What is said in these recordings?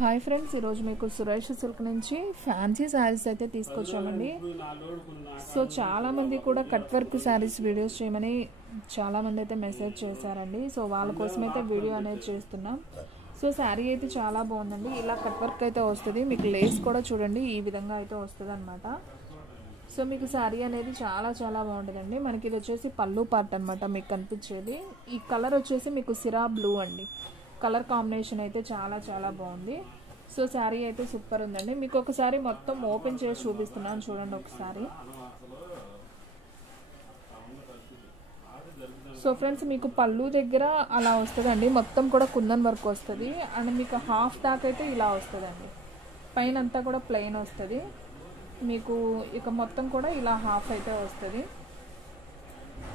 Hi friends, ఈరోజు మీకు Suresh silk నుంచి ఫ్యాన్సీ శారీస్ అయితే తీసుకొచ్చామండి. సో చాలామంది కూడా కట్ వర్క్ శారీస్ వీడియోస్ చేయమని చాలామంది అయితే మెసేజ్ చేశారండి. సో వాళ్ళ కోసం అయితే వీడియో అనేది చేస్తున్నాం. సో శారీ అయితే చాలా బాగుందండి. ఇలా కట్ వర్క్ అయితే వస్తుంది. మీకు లేస్ కూడా చూడండి ఈ విధంగా అయితే వస్తుంది అనమాట. సో మీకు శారీ అనేది చాలా చాలా బాగుంటుందండి. మనకి ఇది వచ్చేసి పళ్ళు పార్ట్ అనమాట. మీకు కనిపించేది ఈ కలర్ వచ్చేసి మీకు సిరా బ్లూ అండి. కలర్ కాంబినేషన్ అయితే చాలా చాలా బాగుంది. సో శారీ అయితే సూపర్ ఉందండి. మీకు ఒకసారి మొత్తం ఓపెన్ చేసి చూపిస్తున్నాను, చూడండి ఒకసారి. సో ఫ్రెండ్స్, మీకు పళ్ళు దగ్గర అలా వస్తుందండి. మొత్తం కూడా కుందన్ వర్క్ వస్తుంది. అండ్ మీకు హాఫ్ దాకా అయితే ఇలా వస్తుందండి. పైన అంతా కూడా ప్లెయిన్ వస్తుంది. మీకు ఇక మొత్తం కూడా ఇలా హాఫ్ అయితే వస్తుంది.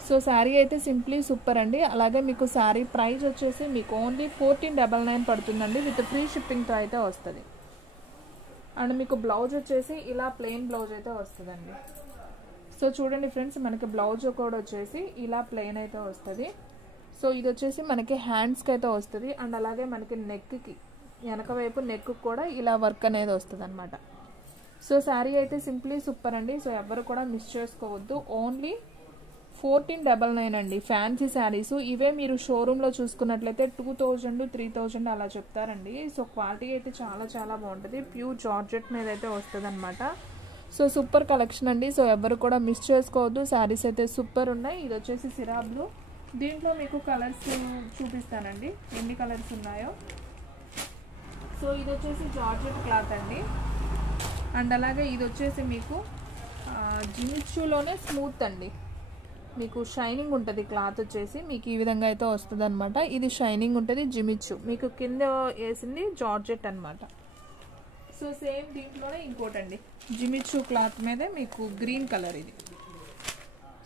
సో శారీ అయితే సింప్లీ సూపర్ అండి. అలాగే మీకు శారీ ప్రైస్ వచ్చేసి మీకు ఓన్లీ 1499 పడుతుందండి. విత్ ఫ్రీ షిప్పింగ్తో అయితే వస్తుంది. అండ్ మీకు బ్లౌజ్ వచ్చేసి ఇలా ప్లెయిన్ బ్లౌజ్ అయితే వస్తుందండి. సో చూడండి ఫ్రెండ్స్, మనకి బ్లౌజ్ కూడా వచ్చేసి ఇలా ప్లెయిన్ అయితే వస్తుంది. సో ఇది వచ్చేసి మనకి హ్యాండ్స్కి అయితే వస్తుంది. అండ్ అలాగే మనకి నెక్కి, వెనక వైపు నెక్ కూడా ఇలా వర్క్ అనేది వస్తుంది అనమాట. సో శారీ అయితే సింప్లీ సూపర్ అండి. సో ఎవరు కూడా మిస్ చేసుకోవద్దు. ఓన్లీ 1499 అండి ఫ్యాన్సీ శారీస్. ఇవే మీరు షోరూంలో చూసుకున్నట్లయితే 2000 3000 అలా చెప్తారండి. సో క్వాలిటీ అయితే చాలా చాలా బాగుంటుంది. ప్యూర్ జార్జెట్ మీద అయితే వస్తుంది అనమాట. సో సూపర్ కలెక్షన్ అండి. సో ఎవరు కూడా మిస్ చేసుకోవద్దు. శారీస్ అయితే సూపర్ ఉన్నాయి. ఇది వచ్చేసి సిరా బ్లూ. దీంట్లో మీకు కలర్స్ చూపిస్తానండి, ఎన్ని కలర్స్ ఉన్నాయో. సో ఇది వచ్చేసి జార్జెట్ క్లాత్ అండి. అండ్ అలాగే ఇది వచ్చేసి మీకు జిమిచ్చులోనే స్మూత్ అండి. మీకు షైనింగ్ ఉంటుంది. క్లాత్ వచ్చేసి మీకు ఈ విధంగా అయితే వస్తుంది అనమాట. ఇది షైనింగ్ ఉంటుంది. జిమిచ్చు మీకు కింద వేసింది జార్జెట్ అనమాట. సో సేమ్ దీంట్లోనే ఇంకోటండి, జిమిచ్చు క్లాత్ మీదే మీకు గ్రీన్ కలర్ ఇది.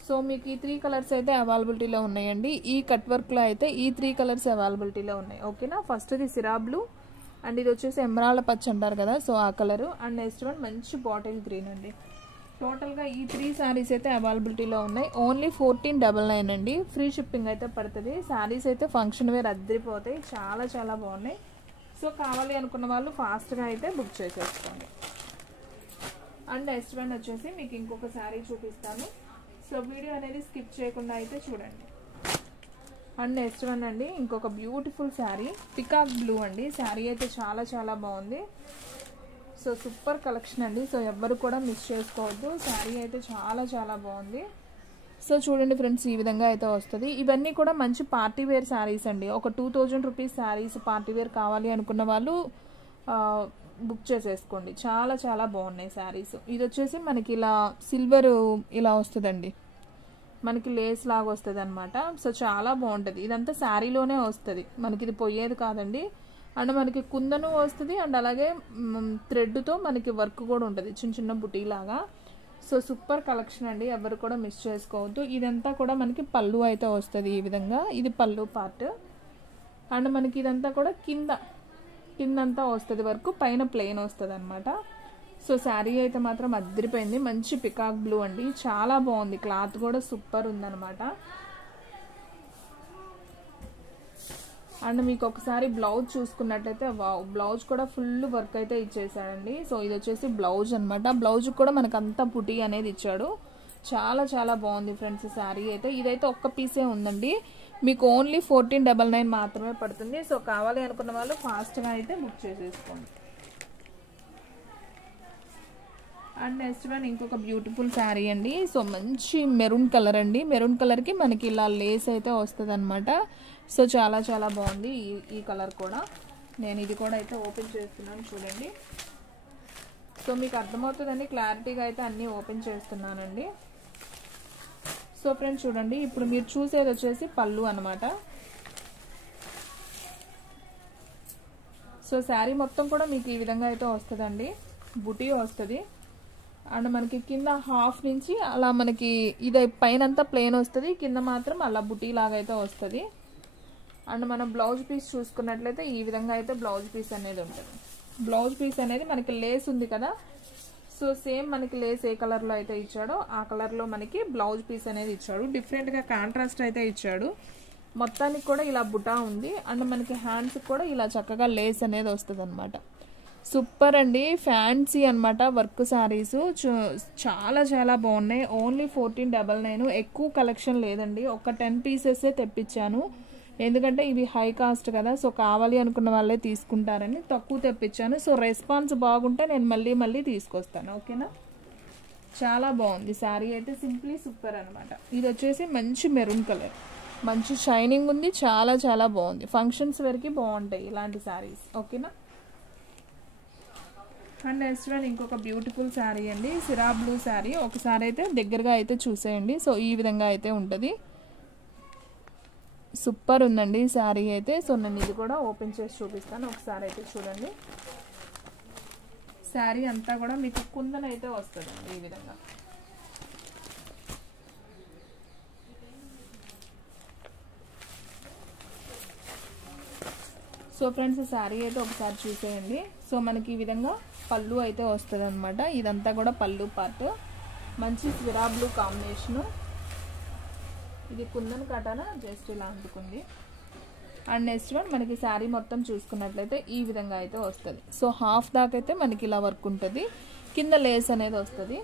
సో మీకు ఈ 3 కలర్స్ అయితే అవైలబిలిటీలో ఉన్నాయండి. ఈ కట్ వర్క్లో అయితే ఈ 3 కలర్స్ అవైలబిలిటీలో ఉన్నాయి. ఓకేనా. ఫస్ట్ ఇది సిరా బ్లూ, అండ్ ఇది వచ్చేసి ఎమరాల్డ్ పచ్చ అంటారు కదా, సో ఆ కలరు. అండ్ నెక్స్ట్ వన్ మంచి బాటిల్ గ్రీన్ అండి. టోటల్గా ఈ 3 శారీస్ అయితే అవైలబిలిటీలో ఉన్నాయి. ఓన్లీ 1499 అండి. ఫ్రీ షిప్పింగ్ అయితే పడుతుంది. శారీస్ అయితే ఫంక్షన్ వేర్ అద్దరిపోతాయి. చాలా చాలా బాగున్నాయి. సో కావాలి అనుకున్న వాళ్ళు ఫాస్ట్గా అయితే బుక్ చేసేసుకోండి. అండ్ నెక్స్ట్ వన్ వచ్చేసి మీకు ఇంకొక శారీ చూపిస్తాను. సో వీడియో అనేది స్కిప్ చేయకుండా అయితే చూడండి. అండ్ నెక్స్ట్ వన్ అండి, ఇంకొక బ్యూటిఫుల్ శారీ పికాక్ బ్లూ అండి. శారీ అయితే చాలా చాలా బాగుంది. సో సూపర్ కలెక్షన్ అండి. సో ఎవ్వరు కూడా మిస్ చేసుకోవద్దు. శారీ అయితే చాలా చాలా బాగుంది. సో చూడండి ఫ్రెండ్స్, ఈ విధంగా అయితే వస్తుంది. ఇవన్నీ కూడా మంచి పార్టీ వేర్ శారీస్ అండి. ఒక 2000 రూపీస్ శారీస్ పార్టీ వేర్ కావాలి అనుకున్న వాళ్ళు బుక్ చేసేసుకోండి. చాలా చాలా బాగున్నాయి శారీస్. ఇది వచ్చేసి మనకి ఇలా సిల్వర్ ఇలా వస్తుందండి. మనకి లేస్ లాగా వస్తుంది అనమాట. సో చాలా బాగుంటుంది. ఇదంతా శారీలోనే వస్తుంది. మనకి ఇది పోయేది కాదండి. అండ్ మనకి కుందను వస్తుంది. అండ్ అలాగే థ్రెడ్తో మనకి వర్క్ కూడా ఉంటుంది, చిన్న చిన్న బుటీ లాగా. సో సూపర్ కలెక్షన్ అండి. ఎవరు కూడా మిస్ చేసుకోవద్దు. ఇదంతా కూడా మనకి పళ్ళు అయితే వస్తుంది ఈ విధంగా. ఇది పళ్ళు పార్ట్. అండ్ మనకి ఇదంతా కూడా కిందంతా వస్తుంది వర్క్, పైన ప్లెయిన్ వస్తుంది అనమాట. సో శారీ అయితే మాత్రం అద్దరిపోయింది. మంచి పికాక్ బ్లూ అండి. చాలా బాగుంది. క్లాత్ కూడా సూపర్ ఉందన్నమాట. అండ్ మీకు ఒకసారి బ్లౌజ్ చూసుకున్నట్టయితే బ్లౌజ్ కూడా ఫుల్ వర్క్ అయితే ఇచ్చేసాడండి. సో ఇది వచ్చేసి బ్లౌజ్ అనమాట. బ్లౌజ్ కూడా మనకు అంతా పుటి అనేది ఇచ్చాడు. చాలా చాలా బాగుంది ఫ్రెండ్స్ శారీ అయితే. ఇదైతే ఒక్క పీసే ఉందండి. మీకు ఓన్లీ 1499 మాత్రమే పడుతుంది. సో కావాలి అనుకున్న వాళ్ళు ఫాస్ట్గా అయితే బుక్ చేసేసుకోండి. అండ్ నెక్స్ట్ వన్ ఇంకొక బ్యూటిఫుల్ శారీ అండి. సో మంచి మెరూన్ కలర్ అండి. మెరూన్ కలర్కి మనకి ఇలా లేస్ అయితే వస్తుంది అనమాట. సో చాలా చాలా బాగుంది ఈ కలర్ కూడా. నేను ఇది కూడా అయితే ఓపెన్ చేస్తున్నాను, చూడండి. సో మీకు అర్థమవుతుందండి, క్లారిటీగా అయితే అన్నీ ఓపెన్ చేస్తున్నానండి. సో ఫ్రెండ్స్ చూడండి, ఇప్పుడు మీరు చూసేది వచ్చేసి పళ్ళు అనమాట. సో శారీ మొత్తం కూడా మీకు ఈ విధంగా అయితే వస్తుందండి. బుటీ వస్తుంది. అండ్ మనకి కింద హాఫ్ నుంచి అలా మనకి ఇది పైనంతా ప్లెయిన్ వస్తుంది, కింద మాత్రం అలా బుటీ లాగా అయితే వస్తుంది. అండ్ మనం బ్లౌజ్ పీస్ చూసుకున్నట్లయితే ఈ విధంగా అయితే బ్లౌజ్ పీస్ అనేది ఉంటుంది. బ్లౌజ్ పీస్ అనేది మనకి లేస్ ఉంది కదా, సో సేమ్ మనకి లేస్ ఏ కలర్లో అయితే ఇచ్చాడో ఆ కలర్లో మనకి బ్లౌజ్ పీస్ అనేది ఇచ్చాడు. డిఫరెంట్గా కాంట్రాస్ట్ అయితే ఇచ్చాడు. మొత్తానికి కూడా ఇలా బుటా ఉంది అండ్ మనకి హ్యాండ్స్ కూడా ఇలా చక్కగా లేస్ అనేది వస్తదన్నమాట. సూపర్ అండి, ఫ్యాన్సీ అనమాట వర్క్ శారీస్ చాలా చాలా బాగున్నాయి. ఓన్లీ 1499. ఎక్కువ కలెక్షన్ లేదండి, ఒక 10 పీసెస్ తెప్పించాను. ఎందుకంటే ఇవి హై కాస్ట్ కదా, సో కావాలి అనుకున్న వాళ్ళే తీసుకుంటారని తక్కువ తెప్పించాను. సో రెస్పాన్స్ బాగుంటే నేను మళ్ళీ మళ్ళీ తీసుకొస్తాను. ఓకేనా, చాలా బాగుంది శారీ అయితే, సింప్లీ సూపర్ అనమాట. ఇది వచ్చేసి మంచి మెరూన్ కలర్, మంచి షైనింగ్ ఉంది, చాలా చాలా బాగుంది. ఫంక్షన్స్ వరకు బాగుంటాయి ఇలాంటి శారీస్. ఓకేనా. అండ్ నెక్స్ట్ వన్ ఇంకొక బ్యూటిఫుల్ శారీ అండి, సిరా బ్లూ శారీ. ఒకసారి అయితే దగ్గరగా అయితే చూసేయండి. సో ఈ విధంగా అయితే ఉంటుంది, సూపర్ ఉందండి శారీ అయితే. సో నేను ఇది కూడా ఓపెన్ చేసి చూపిస్తాను, ఒకసారి అయితే చూడండి. శారీ అంతా కూడా మీకు కుందన్ అయితే వస్తుందండి ఈ విధంగా. సో ఫ్రెండ్స్ శారీ అయితే ఒకసారి చూసేయండి. సో మనకి ఈ విధంగా పళ్ళు అయితే వస్తుంది అనమాట. ఇదంతా కూడా పళ్ళు పార్ట్, మంచి సిరా బ్లూ కాంబినేషను. ఇది కుందన్ కటాన జస్ట్ ఇలా అందుకుంది. అండ్ నెక్స్ట్ వన్ మనకి శారీ మొత్తం చూసుకున్నట్లయితే ఈ విధంగా అయితే వస్తుంది. సో హాఫ్ దాకా అయితే మనకి ఇలా వర్క్ ఉంటుంది, కింద లేస్ అనేది వస్తుంది.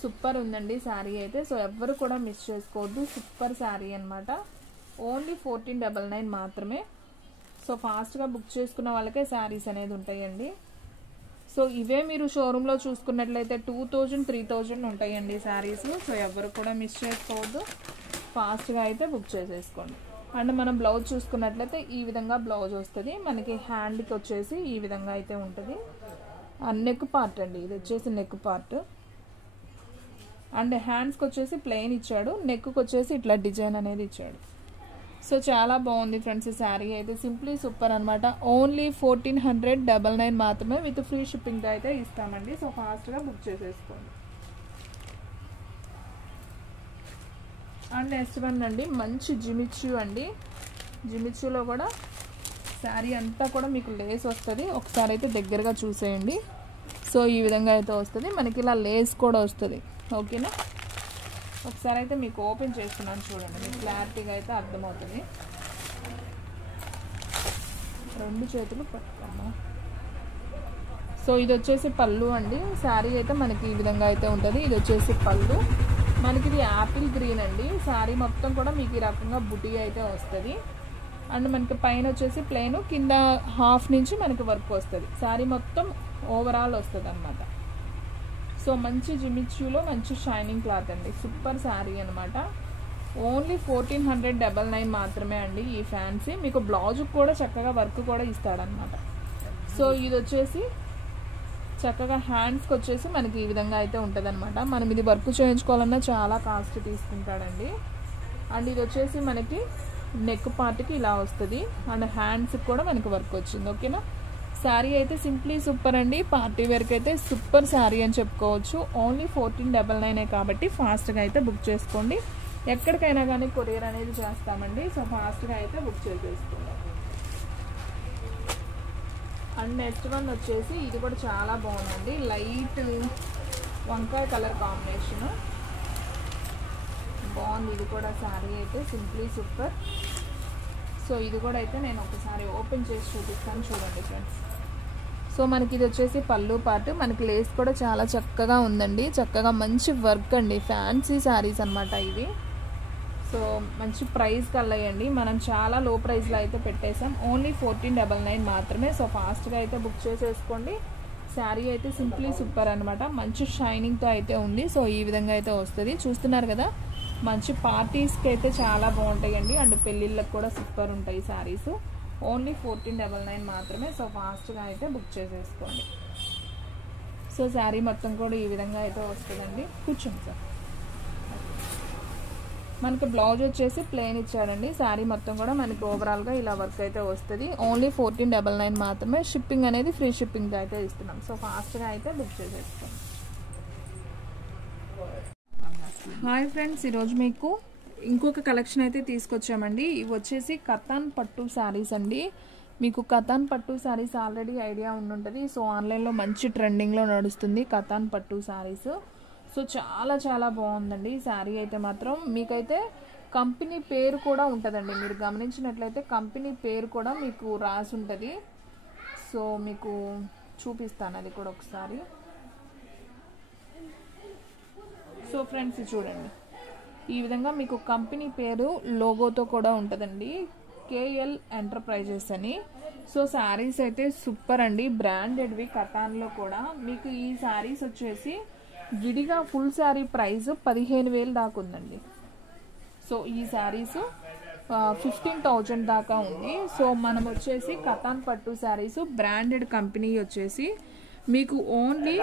సూపర్ ఉందండి శారీ అయితే. సో ఎవ్వరు కూడా మిస్ చేసుకోవద్దు, సూపర్ శారీ అనమాట. ఓన్లీ 1499 మాత్రమే. సో ఫాస్ట్గా బుక్ చేసుకున్న వాళ్ళకే శారీస్ అనేది ఉంటాయండి. సో ఇవే మీరు షోరూంలో చూసుకున్నట్లయితే 2000 3000 ఉంటాయండి శారీస్. సో ఎవరు కూడా మిస్ చేసుకోవద్దు, ఫాస్ట్గా అయితే బుక్ చేసేసుకోండి. అండ్ మనం బ్లౌజ్ చూసుకున్నట్లయితే ఈ విధంగా బ్లౌజ్ వస్తుంది. మనకి హ్యాండ్కి వచ్చేసి ఈ విధంగా అయితే ఉంటుంది. నెక్ పార్ట్ అండి, ఇది వచ్చేసి నెక్ పార్ట్. అండ్ హ్యాండ్స్కి వచ్చేసి ప్లెయిన్ ఇచ్చాడు, నెక్కి వచ్చేసి ఇట్లా డిజైన్ అనేది ఇచ్చాడు. సో చాలా బాగుంది ఫ్రెండ్స్ శారీ అయితే, సింప్లీ సూపర్ అనమాట. ఓన్లీ 1499 మాత్రమే, విత్ ఫ్రీ షిప్పింగ్ అయితే ఇస్తామండి. సో ఫాస్ట్గా బుక్ చేసేసుకోండి. అండ్ నెక్స్ట్ వన్ అండి, మంచి జిమిచ్చు అండి. జిమిచ్చులో కూడా శారీ అంతా కూడా మీకు లేస్ వస్తుంది. ఒకసారి అయితే దగ్గరగా చూసేయండి. సో ఈ విధంగా అయితే వస్తుంది, మనకి ఇలా లేస్ కూడా వస్తుంది. ఓకేనా, ఒకసారి అయితే మీకు ఓపెన్ చేస్తున్నాను చూడండి, మీకు క్లారిటీగా అయితే అర్థమవుతుంది. రెండు చేతులు పట్టుకోమ్మా. సో ఇది వచ్చేసి పళ్ళు అండి. శారీ అయితే మనకి ఈ విధంగా అయితే ఉంటుంది. ఇది వచ్చేసి పళ్ళు, మనకి ఇది యాపిల్ గ్రీన్ అండి. శారీ మొత్తం కూడా మీకు ఈ రకంగా బుటీ అయితే వస్తుంది. అండ్ మనకి పైన వచ్చేసి ప్లెయిన్, కింద హాఫ్ నుంచి మనకి వర్క్ వస్తుంది. శారీ మొత్తం ఓవరాల్ వస్తుంది అనమాట. సో మంచి జిమిచ్యూలో మంచి షైనింగ్ క్లాత్ అండి, సూపర్ శారీ అనమాట. ఓన్లీ 1499 మాత్రమే అండి ఈ ఫ్యాన్సీ. మీకు బ్లౌజ్ కూడా చక్కగా వర్క్ కూడా ఇస్తాడనమాట. సో ఇది వచ్చేసి చక్కగా హ్యాండ్స్కి వచ్చేసి మనకి ఈ విధంగా అయితే ఉంటుంది అనమాట. మనం ఇది వర్క్ చేయించుకోవాలన్నా చాలా కాస్ట్ తీసుకుంటాడండి. అండ్ ఇది వచ్చేసి మనకి నెక్ పార్ట్కి ఇలా వస్తుంది. అండ్ హ్యాండ్స్కి కూడా మనకి వర్క్ వచ్చింది. ఓకేనా, శారీ అయితే సింప్లీ సూపర్ అండి. పార్టీ వేర్కి అయితే సూపర్ శారీ అని చెప్పుకోవచ్చు. ఓన్లీ 1499 కాబట్టి ఫాస్ట్గా అయితే బుక్ చేసుకోండి. ఎక్కడికైనా కానీ కొరియర్ అనేది చేస్తామండి. సో ఫాస్ట్గా అయితే బుక్ చేసేసుకోండి. అండ్ నెక్స్ట్ వన్ వచ్చేసి ఇది కూడా చాలా బాగుందండి, లైట్ వంకాయ కలర్ కాంబినేషను బాగుంది. ఇది కూడా శారీ అయితే సింప్లీ సూపర్. సో ఇది కూడా అయితే నేను ఒకసారి ఓపెన్ చేసి చూపిస్తాను చూడండి ఫ్రెండ్స్. సో మనకి ఇది వచ్చేసి పళ్ళు పార్ట్, మనకి లేస్ కూడా చాలా చక్కగా ఉందండి. చక్కగా మంచి వర్క్ అండి, ఫ్యాన్సీ శారీస్ అనమాట ఇవి. సో మంచి ప్రైస్ కల్లాయండి, మనం చాలా లో ప్రైస్లో అయితే పెట్టేసాం. ఓన్లీ 1499 మాత్రమే. సో ఫాస్ట్గా అయితే బుక్ చేసేసుకోండి. శారీ అయితే సింప్లీ సూపర్ అనమాట, మంచి షైనింగ్తో అయితే ఉంది. సో ఈ విధంగా అయితే వస్తుంది, చూస్తున్నారు కదా. మంచి పార్టీస్కి అయితే చాలా బాగుంటాయండి. అండ్ పెళ్ళిళ్ళకి కూడా సూపర్ ఉంటాయి శారీస్. ఓన్లీ 1499 మాత్రమే. సో ఫాస్ట్గా అయితే బుక్ చేసేసుకోండి. సో శారీ మొత్తం కూడా ఈ విధంగా అయితే వస్తుందండి. కూర్చోండి సార్. మనకి బ్లౌజ్ వచ్చేసి ప్లెయిన్ ఇచ్చాడండి. శారీ మొత్తం కూడా మనకి ఓవరాల్గా ఇలా వర్క్ అయితే వస్తుంది. ఓన్లీ 1499 మాత్రమే. షిప్పింగ్ అనేది ఫ్రీ షిప్పింగ్ అయితే ఇస్తున్నాం. సో ఫాస్ట్గా అయితే బుక్ చేసేసుకోండి. హాయ్ ఫ్రెండ్స్, ఈరోజు మీకు ఇంకొక కలెక్షన్ అయితే తీసుకొచ్చామండి. ఇవి వచ్చేసి కతాన్ పట్టు శారీస్ అండి. మీకు కతాన్ పట్టు శారీస్ ఆల్రెడీ ఐడియా ఉండుంటుంది. సో ఆన్లైన్లో మంచి ట్రెండింగ్లో నడుస్తుంది కతాన్ పట్టు శారీస్. సో చాలా చాలా బాగుందండి శారీ అయితే మాత్రం. మీకైతే కంపెనీ పేరు కూడా ఉంటుందండి, మీరు గమనించినట్లయితే కంపెనీ పేరు కూడా మీకు రాసి ఉంటుంది. సో మీకు చూపిస్తాను అది కూడా ఒకసారి. సో ఫ్రెండ్స్ చూడండి, ఈ విధంగా మీకు కంపెనీ పేరు లోగోతో కూడా ఉంటుందండి, కేఎల్ ఎంటర్ప్రైజెస్ అని. సో శారీస్ అయితే సూపర్ అండి, బ్రాండెడ్వి కటాన్లో కూడా. మీకు ఈ శారీస్ వచ్చేసి విడిగా ఫుల్ శారీ ప్రైస్ 15,000 దాకా ఉందండి. సో ఈ శారీస్ 15,000 దాకా ఉంది. సో మనం వచ్చేసి కతాన్ పట్టు శారీస్ బ్రాండెడ్ కంపెనీ వచ్చేసి మీకు ఓన్లీ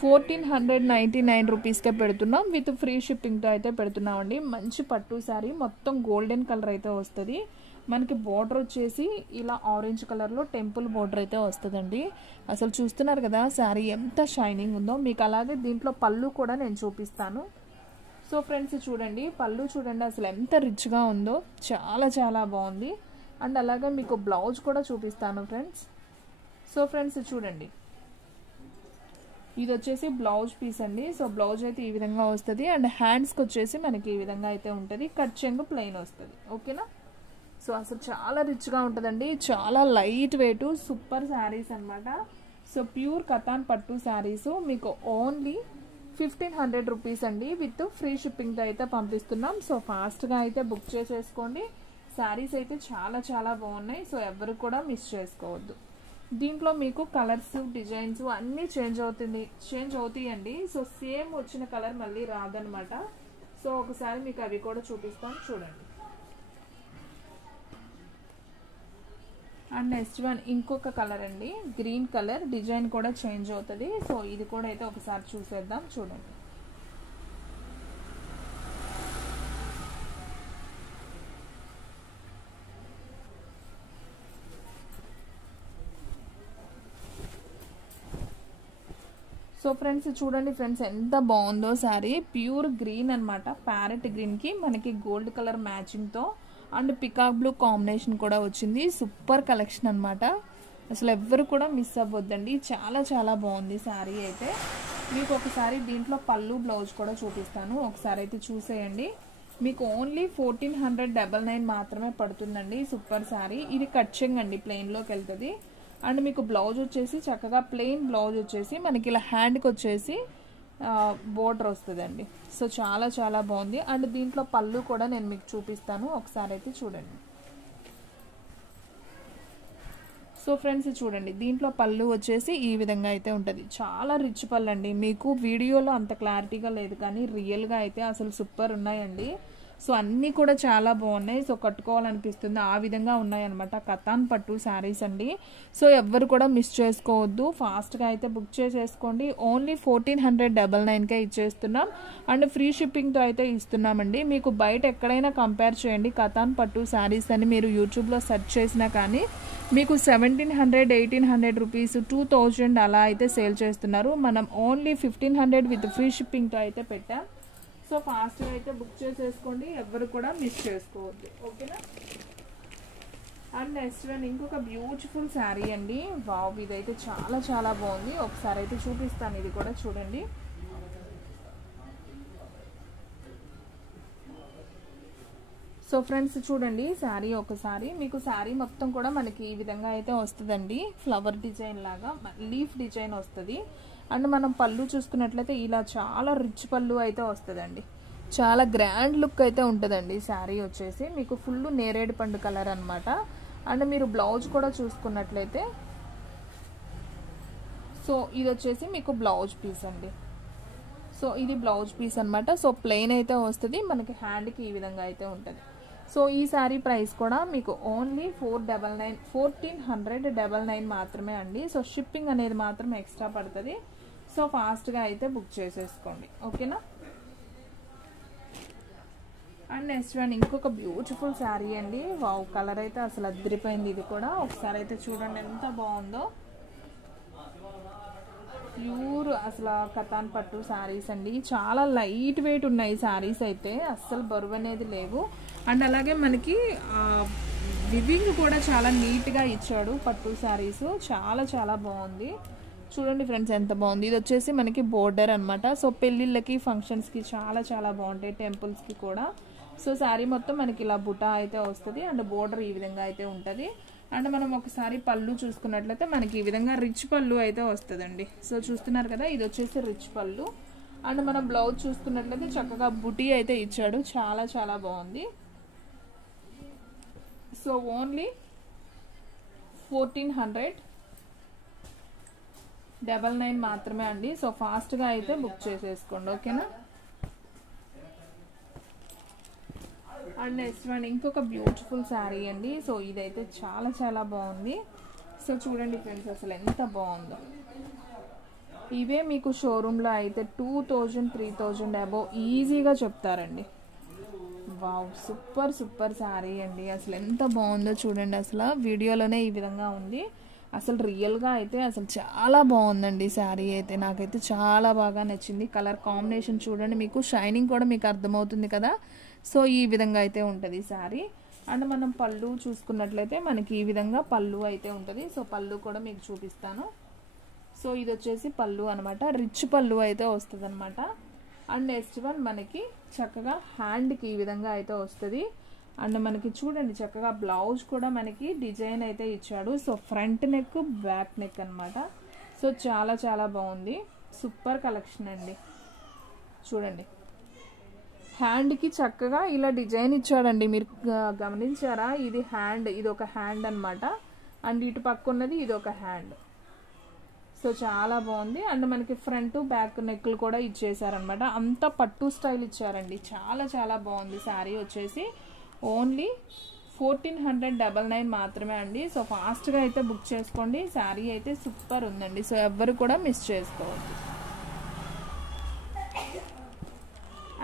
1,499 రూపీస్కే పెడుతున్నాం, విత్ ఫ్రీ షిప్పింగ్తో అయితే పెడుతున్నామండి. మంచి పట్టు శారీ, మొత్తం గోల్డెన్ కలర్ అయితే వస్తుంది. మనకి బోర్డర్ వచ్చేసి ఇలా ఆరెంజ్ కలర్లో టెంపుల్ బోర్డర్ అయితే వస్తుందండి. అసలు చూస్తున్నారు కదా శారీ ఎంత షైనింగ్ ఉందో. మీకు అలాగే దీంట్లో పళ్ళు కూడా నేను చూపిస్తాను. సో ఫ్రెండ్స్ చూడండి, పళ్ళు చూడండి అసలు ఎంత రిచ్గా ఉందో, చాలా చాలా బాగుంది. అండ్ అలాగే మీకు బ్లౌజ్ కూడా చూపిస్తాను ఫ్రెండ్స్. సో ఫ్రెండ్స్ చూడండి, ఇది వచ్చేసి బ్లౌజ్ పీస్ అండి. సో బ్లౌజ్ అయితే ఈ విధంగా వస్తుంది. అండ్ హ్యాండ్స్కి వచ్చేసి మనకి ఈ విధంగా అయితే ఉంటుంది, కట్ చెంగు ప్లెయిన్ వస్తుంది. ఓకేనా. సో అసలు చాలా రిచ్గా ఉంటుందండి, చాలా లైట్ వెయిట్, సూపర్ శారీస్ అనమాట. సో ప్యూర్ కతాన్ పట్టు శారీస్ మీకు ఓన్లీ 1,500 రూపీస్ అండి, విత్ ఫ్రీ షిప్పింగ్తో అయితే పంపిస్తున్నాం. సో ఫాస్ట్గా అయితే బుక్ చేసేసుకోండి. శారీస్ అయితే చాలా చాలా బాగున్నాయి. సో ఎవరు కూడా మిస్ చేసుకోవద్దు. దీంట్లో మీకు కలర్స్, డిజైన్స్ అన్నీ చేంజ్ అవుతాయండి. సో సేమ్ వచ్చిన కలర్ మళ్ళీ రాదనమాట. సో ఒకసారి మీకు అవి కూడా చూపిస్తాను చూడండి. అండ్ నెక్స్ట్ వన్ ఇంకొక కలర్ అండి, గ్రీన్ కలర్, డిజైన్ కూడా చేంజ్ అవుతుంది. సో ఇది కూడా అయితే ఒకసారి చూసేద్దాం చూడండి. సో ఫ్రెండ్స్ చూడండి ఫ్రెండ్స్ ఎంత బాగుందో శారీ. ప్యూర్ గ్రీన్ అనమాట, ప్యారెట్ గ్రీన్కి మనకి గోల్డ్ కలర్ మ్యాచింగ్తో అండ్ పికాక్ బ్లూ కాంబినేషన్ కూడా వచ్చింది. సూపర్ కలెక్షన్ అనమాట, అసలు ఎవ్వరు కూడా మిస్ అవ్వద్దండి. చాలా చాలా బాగుంది శారీ అయితే. మీకు ఒకసారి దీంట్లో పళ్ళు బ్లౌజ్ కూడా చూపిస్తాను, ఒకసారి అయితే చూసేయండి. మీకు ఓన్లీ 1,499 మాత్రమే పడుతుందండి. సూపర్ శారీ. ఇది కట్ చెంగ్ అండి, ప్లెయిన్లోకి వెళ్తుంది. అండ్ మీకు బ్లౌజ్ వచ్చేసి చక్కగా ప్లెయిన్ బ్లౌజ్ వచ్చేసి మనకి ఇలా హ్యాండ్కి వచ్చేసి బోర్డర్ వస్తుందండి. సో చాలా చాలా బాగుంది. అండ్ దీంట్లో పళ్ళు కూడా నేను మీకు చూపిస్తాను, ఒకసారి అయితే చూడండి. సో ఫ్రెండ్స్ చూడండి, దీంట్లో పళ్ళు వచ్చేసి ఈ విధంగా అయితే ఉంటుంది. చాలా రిచ్ పళ్ళు అండి. మీకు వీడియోలో అంత క్లారిటీగా లేదు కానీ రియల్గా అయితే అసలు సూపర్ ఉన్నాయండి. సో అన్నీ కూడా చాలా బాగున్నాయి. సో కట్టుకోవాలనిపిస్తుంది ఆ విధంగా ఉన్నాయన్నమాట కతాన్ పట్టు శారీస్ అండి. సో ఎవ్వరు కూడా మిస్ చేసుకోవద్దు, ఫాస్ట్గా అయితే బుక్ చేసేసుకోండి. ఓన్లీ 1,499కే ఇచ్చేస్తున్నాం అండ్ ఫ్రీ షిప్పింగ్తో అయితే ఇస్తున్నామండి. మీకు బయట ఎక్కడైనా కంపేర్ చేయండి, కతాన్ పట్టు శారీస్ అని మీరు యూట్యూబ్లో సెర్చ్ చేసినా కానీ మీకు 1,700, 1,800 రూపీస్, 2,000 అలా అయితే సేల్ చేస్తున్నారు. మనం ఓన్లీ 1,500 విత్ ఫ్రీ షిప్పింగ్తో అయితే పెట్టాం. సో ఫాస్ట్గా అయితే బుక్ చేసేసుకోండి, ఎవరు కూడా మిస్ చేసుకోవద్దు. ఓకేనా. అండ్ నెక్స్ట్ వన్ ఇంకొక బ్యూటిఫుల్ శారీ అండి. వావ్, ఇదైతే చాలా చాలా బాగుంది. ఒకసారి అయితే చూపిస్తాను, ఇది కూడా చూడండి. సో ఫ్రెండ్స్ చూడండి శారీ ఒకసారి. మీకు శారీ మొత్తం కూడా మనకి ఈ విధంగా అయితే వస్తుందండి, ఫ్లవర్ డిజైన్ లాగా లీఫ్ డిజైన్ వస్తుంది. అండ్ మనం పళ్ళు చూసుకున్నట్లయితే ఇలా చాలా రిచ్ పళ్ళు అయితే వస్తుందండి, చాలా గ్రాండ్ లుక్ అయితే ఉంటుందండి. శారీ వచ్చేసి మీకు ఫుల్ నేరేడు పండు కలర్ అనమాట. అండ్ మీరు బ్లౌజ్ కూడా చూసుకున్నట్లయితే సో ఇది వచ్చేసి మీకు బ్లౌజ్ పీస్ అండి. సో ఇది బ్లౌజ్ పీస్ అనమాట. సో ప్లెయిన్ అయితే వస్తుంది, మనకి హ్యాండ్కి ఈ విధంగా అయితే ఉంటుంది. సో ఈ శారీ ప్రైస్ కూడా మీకు ఓన్లీ 1,499 మాత్రమే అండి. సో షిప్పింగ్ అనేది మాత్రం ఎక్స్ట్రా పడుతుంది. సో ఫాస్ట్గా అయితే బుక్ చేసేసుకోండి. ఓకేనా. అండ్ నెక్స్ట్ వన్ ఇంకొక బ్యూటిఫుల్ శారీ అండి. వావ్, కలర్ అయితే అసలు అదిరిపోయింది. ఇది కూడా ఒకసారి అయితే చూడండి ఎంత బాగుందో. ప్యూర్ అసలు కతాన్ పట్టు శారీస్ అండి, చాలా లైట్ వెయిట్ ఉన్నాయి శారీస్ అయితే, అస్సలు బరువు అనేది లేవు. అండ్ అలాగే మనకి వివింగ్ కూడా చాలా నీట్గా ఇచ్చాడు పట్టు శారీస్, చాలా చాలా బాగుంది. చూడండి ఫ్రెండ్స్ ఎంత బాగుంది. ఇది వచ్చేసి మనకి బోర్డర్ అనమాట. సో పెళ్ళిళ్ళకి, ఫంక్షన్స్కి చాలా చాలా బాగుంటాయి, టెంపుల్స్కి కూడా. సో శారీ మొత్తం మనకి ఇలా బుటా అయితే వస్తుంది అండ్ బోర్డర్ ఈ విధంగా అయితే ఉంటుంది. అండ్ మనం ఒకసారి పళ్ళు చూసుకున్నట్లయితే మనకి ఈ విధంగా రిచ్ పళ్ళు అయితే వస్తుందండి. సో చూస్తున్నారు కదా, ఇది వచ్చేసి రిచ్ పళ్ళు. అండ్ మనం బ్లౌజ్ చూసుకున్నట్లయితే చక్కగా బుటీ అయితే ఇచ్చాడు, చాలా చాలా బాగుంది. సో ఓన్లీ 1499 మాత్రమే అండి. సో ఫాస్ట్గా అయితే బుక్ చేసేసుకోండి, ఓకేనా. అండ్ నెక్స్ట్ వన్ ఇంకొక బ్యూటిఫుల్ శారీ అండి. సో ఇదైతే చాలా చాలా బాగుంది. సో చూడండి ఫ్రెండ్స్, అసలు ఎంత బాగుందో. ఇవే మీకు షోరూంలో అయితే 2000-3000 అబోవ్ ఈజీగా చెప్తారండి. వావ్, సూపర్ సూపర్ శారీ అండి. అసలు ఎంత బాగుందో చూడండి. అసలు వీడియోలోనే ఈ విధంగా ఉంది, అసలు రియల్గా అయితే అసలు చాలా బాగుందండి శారీ అయితే. నాకైతే చాలా బాగా నచ్చింది. కలర్ కాంబినేషన్ చూడండి, మీకు షైనింగ్ కూడా మీకు అర్థమవుతుంది కదా. సో ఈ విధంగా అయితే ఉంటుంది శారీ. అండ్ మనం పళ్ళు చూసుకున్నట్లయితే మనకి ఈ విధంగా పళ్ళు అయితే ఉంటుంది. సో పళ్ళు కూడా మీకు చూపిస్తాను. సో ఇది వచ్చేసి పళ్ళు అనమాట, రిచ్ పళ్ళు అయితే వస్తుంది అనమాట. అండ్ నెక్స్ట్ వన్ మనకి చక్కగా హ్యాండ్కి ఈ విధంగా అయితే వస్తుంది. అండ్ మనకి చూడండి చక్కగా బ్లౌజ్ కూడా మనకి డిజైన్ అయితే ఇచ్చాడు. So front neck, back neck అనమాట. సో చాలా చాలా బాగుంది, సూపర్ కలెక్షన్ అండి. చూడండి హ్యాండ్కి చక్కగా ఇలా డిజైన్ ఇచ్చాడండి, మీరు గమనించారా. ఇది హ్యాండ్, ఇది ఒక హ్యాండ్ అనమాట. అండ్ ఇటు పక్క ఉన్నది ఇది ఒక హ్యాండ్. సో చాలా బాగుంది. అండ్ మనకి ఫ్రంట్ బ్యాక్ నెక్లు కూడా ఇచ్చేసారనమాట. అంతా పట్టు స్టైల్ ఇచ్చారండి, చాలా చాలా బాగుంది. శారీ వచ్చేసి ఓన్లీ 1499 మాత్రమే అండి. సో ఫాస్ట్గా అయితే బుక్ చేసుకోండి, శారీ అయితే సూపర్ ఉందండి. సో ఎవ్వరు కూడా మిస్ చేసుకోవద్దు.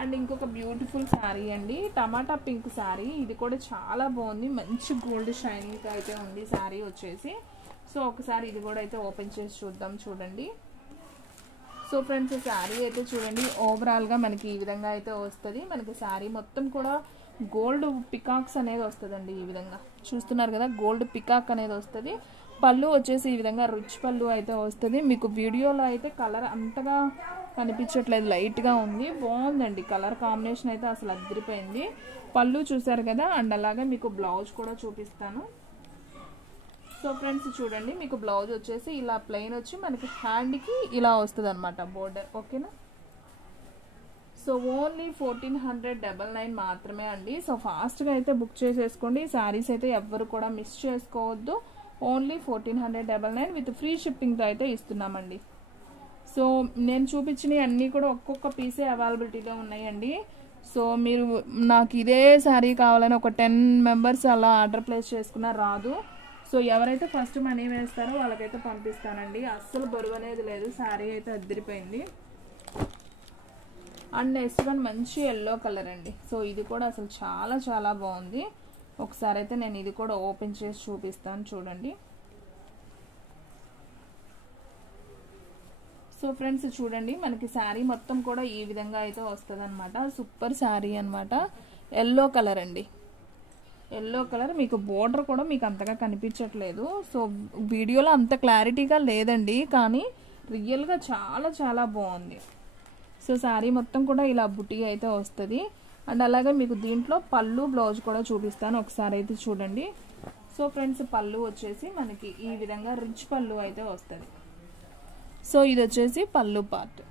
అండ్ ఇంకొక బ్యూటిఫుల్ శారీ అండి, టమాటా పింక్ శారీ. ఇది కూడా చాలా బాగుంది, మంచి గోల్డ్ షైనింగ్ అయితే ఉంది శారీ వచ్చేసి. సో ఒకసారి ఇది కూడా అయితే ఓపెన్ చేసి చూద్దాం, చూడండి. సో ఫ్రెండ్స్, శారీ అయితే చూడండి ఓవరాల్గా మనకి ఈ విధంగా అయితే వస్తుంది. మనకి శారీ మొత్తం కూడా గోల్డ్ పికాక్స్ అనేది వస్తుందండి. ఈ విధంగా చూస్తున్నారు కదా, గోల్డ్ పికాక్ అనేది వస్తుంది. పళ్ళు వచ్చేసి ఈ విధంగా రిచ్ పళ్ళు అయితే వస్తుంది. మీకు వీడియోలో అయితే కలర్ అంతగా కనిపించట్లేదు, లైట్గా ఉంది, బాగుందండి. కలర్ కాంబినేషన్ అయితే అసలు అదిరిపోయింది. పళ్ళు చూసారు కదా. అండ్ అలాగే మీకు బ్లౌజ్ కూడా చూపిస్తాను. సో ఫ్రెండ్స్ చూడండి, మీకు బ్లౌజ్ వచ్చేసి ఇలా ప్లెయిన్ వచ్చి మనకి హ్యాండ్కి ఇలా వస్తుంది అనమాట బోర్డర్, ఓకేనా. సో ఓన్లీ 1499 మాత్రమే అండి. సో ఫాస్ట్గా అయితే బుక్ చేసేసుకోండి. శారీస్ అయితే ఎవ్వరు కూడా మిస్ చేసుకోవద్దు. ఓన్లీ 1499 విత్ ఫ్రీ షిప్పింగ్తో అయితే ఇస్తున్నామండి. సో నేను చూపించినవి అన్నీ కూడా ఒక్కొక్క పీసే అవైలబిలిటీలో ఉన్నాయండి. సో మీరు నాకు ఇదే శారీ కావాలని ఒక 10 మెంబర్స్ అలా ఆర్డర్ ప్లేస్ చేసుకున్నా రాదు. సో ఎవరైతే ఫస్ట్ మనీ వేస్తారో వాళ్ళకైతే పంపిస్తానండి. అస్సలు బరువు అనేది లేదు, శారీ అయితే అదిరిపోయింది. అండ్ నెక్స్ట్ వన్ మంచి ఎల్లో కలర్ అండి. సో ఇది కూడా అసలు చాలా చాలా బాగుంది. ఒకసారి అయితే నేను ఇది కూడా ఓపెన్ చేసి చూపిస్తాను, చూడండి. సో ఫ్రెండ్స్ చూడండి, మనకి శారీ మొత్తం కూడా ఈ విధంగా అయితే వస్తుంది అనమాట. సూపర్ శారీ అనమాట. ఎల్లో కలర్ అండి, ఎల్లో కలర్. మీకు బోర్డర్ కూడా మీకు అంతగా కనిపించట్లేదు. సో వీడియోలో అంత క్లారిటీగా లేదండి, కానీ రియల్గా చాలా చాలా బాగుంది. సో శారీ మొత్తం కూడా ఇలా బుటీ అయితే వస్తుంది. అండ్ అలాగే మీకు దీంట్లో పళ్ళు బ్లౌజ్ కూడా చూపిస్తాను, ఒకసారి అయితే చూడండి. సో ఫ్రెండ్స్, పళ్ళు వచ్చేసి మనకి ఈ విధంగా రిచ్ పళ్ళు అయితే వస్తుంది. సో ఇది వచ్చేసి పళ్ళు పార్ట్.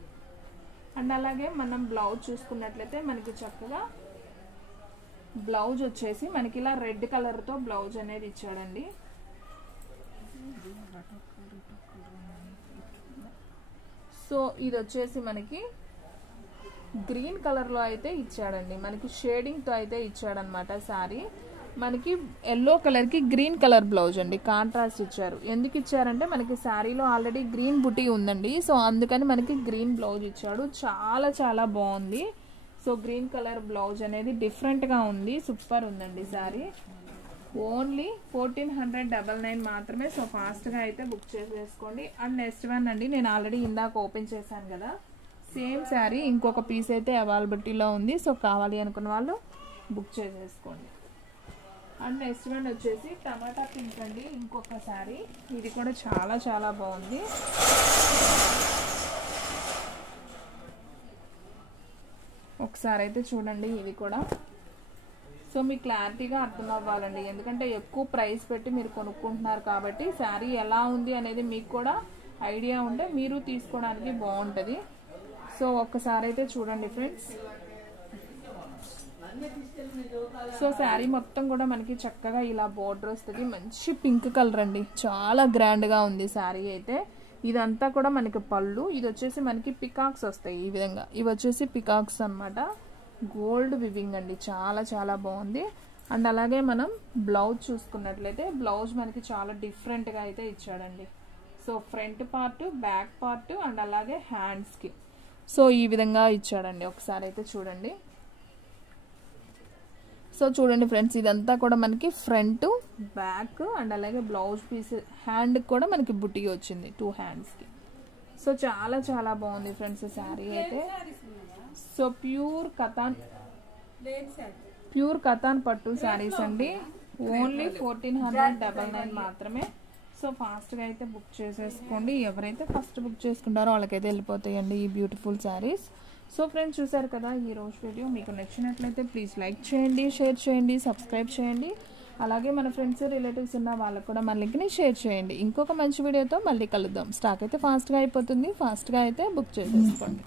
అండ్ అలాగే మనం బ్లౌజ్ చూసుకున్నట్లయితే మనకి చక్కగా బ్లౌజ్ వచ్చేసి మనకి ఇలా రెడ్ కలర్తో బ్లౌజ్ అనేది ఇచ్చాడండి. సో ఇది వచ్చేసి మనకి గ్రీన్ కలర్లో అయితే ఇచ్చాడండి, మనకి షేడింగ్తో అయితే ఇచ్చాడనమాట శారీ. మనకి ఎల్లో కలర్కి గ్రీన్ కలర్ బ్లౌజ్ అండి, కాంట్రాస్ట్ ఇచ్చారు. ఎందుకు ఇచ్చారంటే మనకి శారీలో ఆల్రెడీ గ్రీన్ బుటీ ఉందండి. సో అందుకని మనకి గ్రీన్ బ్లౌజ్ ఇచ్చాడు, చాలా చాలా బాగుంది. సో గ్రీన్ కలర్ బ్లౌజ్ అనేది డిఫరెంట్గా ఉంది, సూపర్ ఉందండి శారీ. ఓన్లీ 1499 మాత్రమే. సో ఫాస్ట్గా అయితే బుక్ చేసేసుకోండి. అండ్ నెక్స్ట్ వన్ అండి, నేను ఆల్రెడీ ఇందాక ఓపెన్ చేశాను కదా, సేమ్ శారీ ఇంకొక పీస్ అయితే అవైలబిలిటీలో ఉంది. సో కావాలి అనుకున్న వాళ్ళు బుక్ చేసేసుకోండి. అండ్ నెక్స్ట్ వన్ వచ్చేసి టమాటా పింక్ అండి, ఇంకొక శారీ. ఇది కూడా చాలా చాలా బాగుంది. ఒకసారి అయితే చూడండి ఇది కూడా. సో మీకు క్లారిటీగా అర్థం అవ్వాలండి, ఎందుకంటే ఎక్కువ ప్రైస్ పెట్టి మీరు కొనుక్కుంటున్నారు కాబట్టి శారీ ఎలా ఉంది అనేది మీకు కూడా ఐడియా ఉంటే మీరు తీసుకోవడానికి బాగుంటుంది. సో ఒక్కసారి అయితే చూడండి ఫ్రెండ్స్. సో శారీ మొత్తం కూడా మనకి చక్కగా ఇలా బోర్డర్ వస్తుంది, మంచి పింక్ కలర్ అండి, చాలా గ్రాండ్గా ఉంది శారీ అయితే. ఇదంతా కూడా మనకి పళ్ళు, ఇది వచ్చేసి మనకి పికాక్స్ వస్తాయి ఈ విధంగా, ఇవి వచ్చేసి పికాక్స్ అన్నమాట, గోల్డ్ వివింగ్ అండి, చాలా చాలా బాగుంది. అండ్ అలాగే మనం బ్లౌజ్ చూసుకున్నట్లయితే బ్లౌజ్ మనకి చాలా డిఫరెంట్గా అయితే ఇచ్చాడండి. So front part, back part and అలాగే హ్యాండ్స్కి సో ఈ విధంగా ఇచ్చాడండి. ఒకసారి అయితే చూడండి. సో చూడండి ఫ్రెండ్స్, ఇదంతా కూడా మనకి ఫ్రంట్, బ్యాక్ అండ్ అలాగే బ్లౌజ్ పీస్, హ్యాండ్కి కూడా మనకి బుట్టి వచ్చింది 2 హ్యాండ్స్కి. సో చాలా చాలా బాగుంది ఫ్రెండ్స్ శారీ అయితే. సో ప్యూర్ కతాన్ పట్టు శారీస్ అండి, ఓన్లీ 1499 మాత్రమే. సో ఫాస్ట్గా అయితే బుక్ చేసేసుకోండి, ఎవరైతే ఫస్ట్ బుక్ చేసుకుంటారో వాళ్ళకైతే వెళ్ళిపోతాయండి ఈ బ్యూటిఫుల్ శారీస్. సో ఫ్రెండ్స్ చూసారు కదా ఈ రోజు వీడియో, మీకు నచ్చినట్లయితే ప్లీజ్ లైక్ చేయండి, షేర్ చేయండి, సబ్స్క్రైబ్ చేయండి. అలాగే మన ఫ్రెండ్స్ రిలేటివ్స్ ఉన్న వాళ్ళకు కూడా మన లింక్ని షేర్ చేయండి. ఇంకొక మంచి వీడియోతో మళ్ళీ కలుద్దాం. స్టాక్ అయితే ఫాస్ట్గా అయిపోతుంది, ఫాస్ట్గా అయితే బుక్ చేసేసుకోండి.